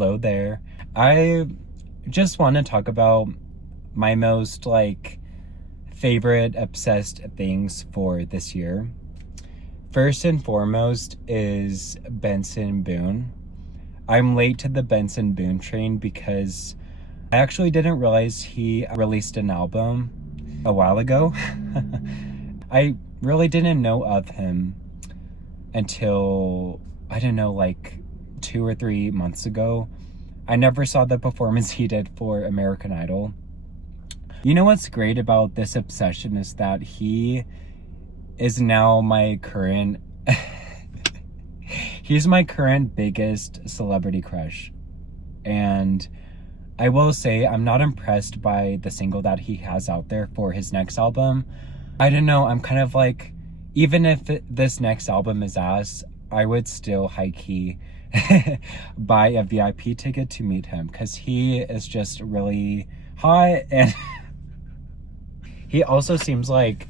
Hello there. I just want to talk about my most favorite obsessed things for this year. First and foremost is Benson Boone. I'm late to the Benson Boone train because I actually didn't realize he released an album a while ago. I really didn't know of him until, I don't know, like 2 or 3 months ago. I never saw the performance he did for American Idol. You know what's great about this obsession is that he is now my current he's my current biggest celebrity crush. And I will say I'm not impressed by the single that he has out there for his next album. I don't know, I'm kind of like, even if this next album is ass, I would still high-key buy a VIP ticket to meet him because he is just really hot and he also seems like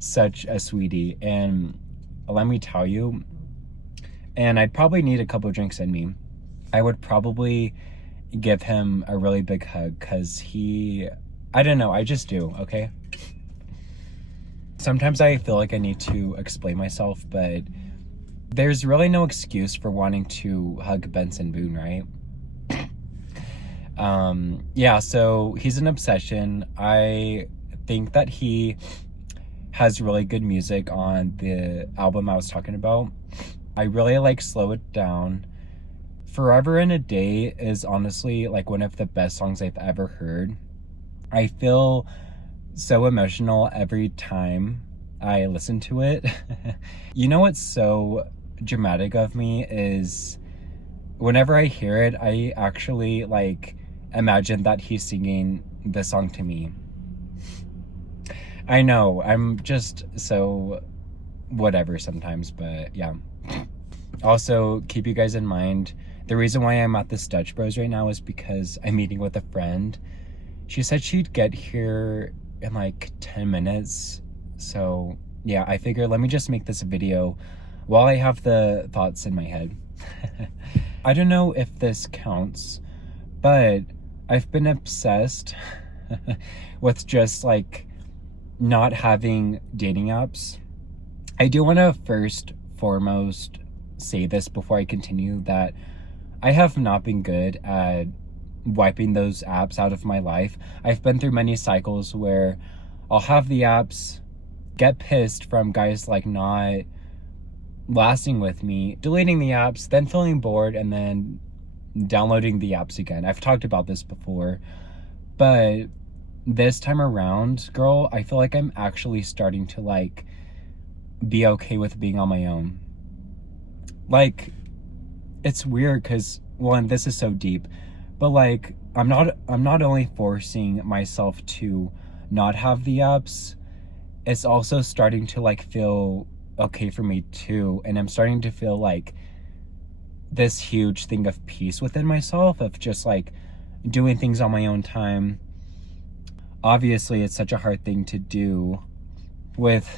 such a sweetie. And let me tell you, and I'd probably need a couple drinks in me, I would probably give him a really big hug because I don't know, I just do, okay? Sometimes I feel like I need to explain myself, but there's really no excuse for wanting to hug Benson Boone, right? Yeah, so he's an obsession. I think that he has really good music on the album I was talking about. I really like Slow It Down. Forever in a Day is honestly like one of the best songs I've ever heard. I feel so emotional every time I listen to it. You know what's so dramatic of me is whenever I hear it, I actually imagine that he's singing the song to me. I know, I'm just so whatever sometimes, but yeah. Also, keep you guys in mind, the reason why I'm at this Dutch Bros right now is because I'm meeting with a friend. She said she'd get here in like 10 minutes. So yeah, I figured let me just make this a video while I have the thoughts in my head. I don't know if this counts, but I've been obsessed with just not having dating apps. I do want to first foremost say this before I continue that I have not been good at wiping those apps out of my life. I've been through many cycles where I'll have the apps, get pissed from guys not lasting with me, deleting the apps, then feeling bored, and then downloading the apps again. I've talked about this before, but this time around, girl, I feel like I'm actually starting to be okay with being on my own. It's weird because, well, and this is so deep, but I'm not only forcing myself to not have the apps, it's also starting to feel okay for me too. And I'm starting to feel this huge thing of peace within myself of just doing things on my own time. Obviously, it's such a hard thing to do with,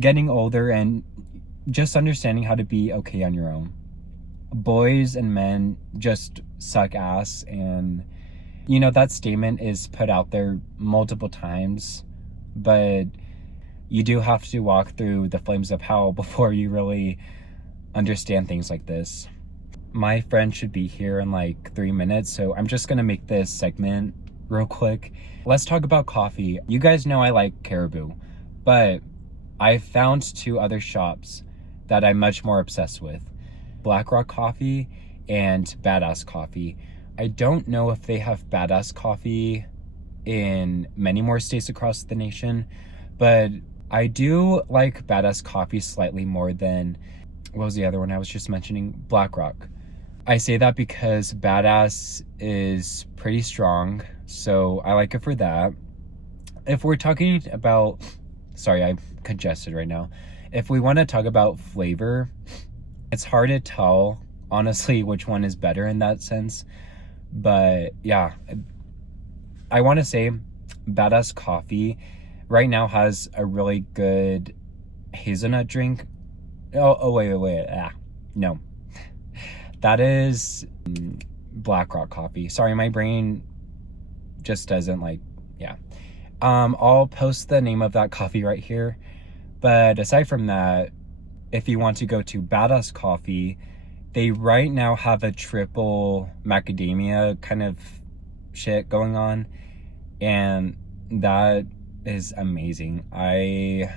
getting older and just understanding how to be okay on your own. Boys and men just suck ass, and that statement is put out there multiple times, but you do have to walk through the flames of hell before you really understand things like this. My friend should be here in 3 minutes, so I'm just gonna make this segment real quick. Let's talk about coffee. You guys know I like Caribou, but I found 2 other shops that I'm much more obsessed with: Black Rock Coffee and Badass Coffee. I don't know if they have Badass Coffee in many more states across the nation, but I do like Badass Coffee slightly more than, what was the other one I was just mentioning? Black Rock. I say that because Badass is pretty strong, so I like it for that. If we're talking about, sorry, I'm congested right now. If we want to talk about flavor, it's hard to tell, honestly, which one is better in that sense. But yeah, I want to say Badass Coffee right now has a really good hazelnut drink. Oh, wait. No. that is Black Rock Coffee. Sorry, my brain just doesn't like, yeah. I'll post the name of that coffee right here. But aside from that, if you want to go to Badass Coffee, they right now have a triple macadamia kind of shit going on, and that is amazing. I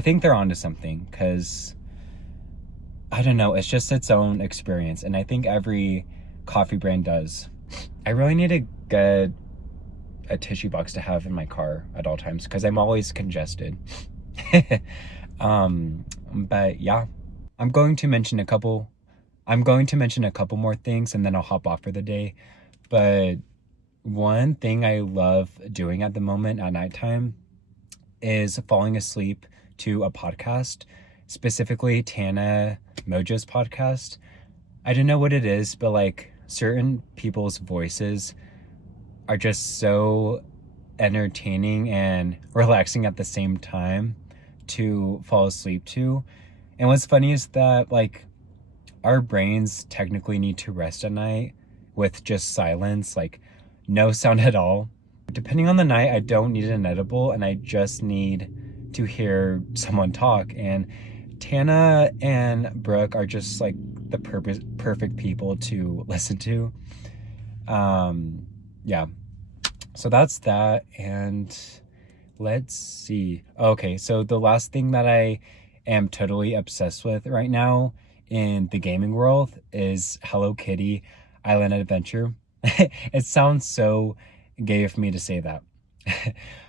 think they're onto something, because I don't know, it's just its own experience, and I think every coffee brand does. I really need to get a tissue box to have in my car at all times, because I'm always congested. But yeah, I'm going to mention a couple more things, and then I'll hop off for the day. But one thing I love doing at the moment at nighttime is falling asleep to a podcast, specifically Tana Mojo's podcast. I don't know what it is, but like certain people's voices are just so entertaining and relaxing at the same time to fall asleep to. And what's funny is that like our brains technically need to rest at night with just silence, like no sound at all. Depending on the night, I don't need an edible, and I just need to hear someone talk. And Tana and Brooke are just like the perfect people to listen to. Yeah. So that's that. And let's see. Okay, so the last thing that I am totally obsessed with right now in the gaming world is Hello Kitty Island Adventure. It sounds so gay of me to say that.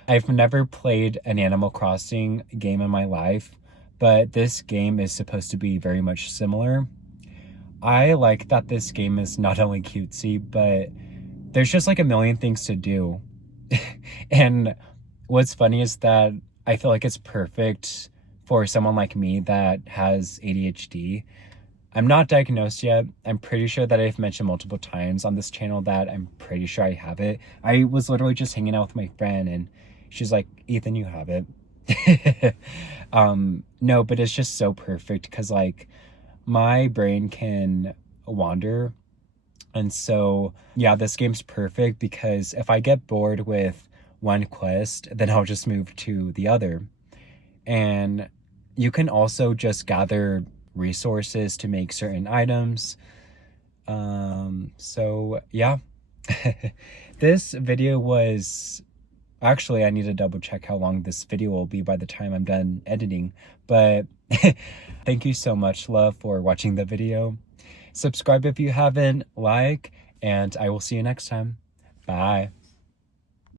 I've never played an Animal Crossing game in my life, but this game is supposed to be very much similar. I like that this game is not only cutesy, but there's just like a million things to do. And what's funny is that I feel like it's perfect for someone like me that has ADHD. I'm not diagnosed yet. I'm pretty sure that I've mentioned multiple times on this channel that I'm pretty sure I have it. I was literally just hanging out with my friend and she's like, Ethan, you have it. No, but it's just so perfect because like my brain can wander. And so, yeah, this game's perfect because if I get bored with one quest, then I'll just move to the other. And you can also just gather resources to make certain items. So yeah. This video was actually, I need to double check how long this video will be by the time I'm done editing, but thank you so much, love, for watching the video. Subscribe if you haven't, like, and I will see you next time. Bye.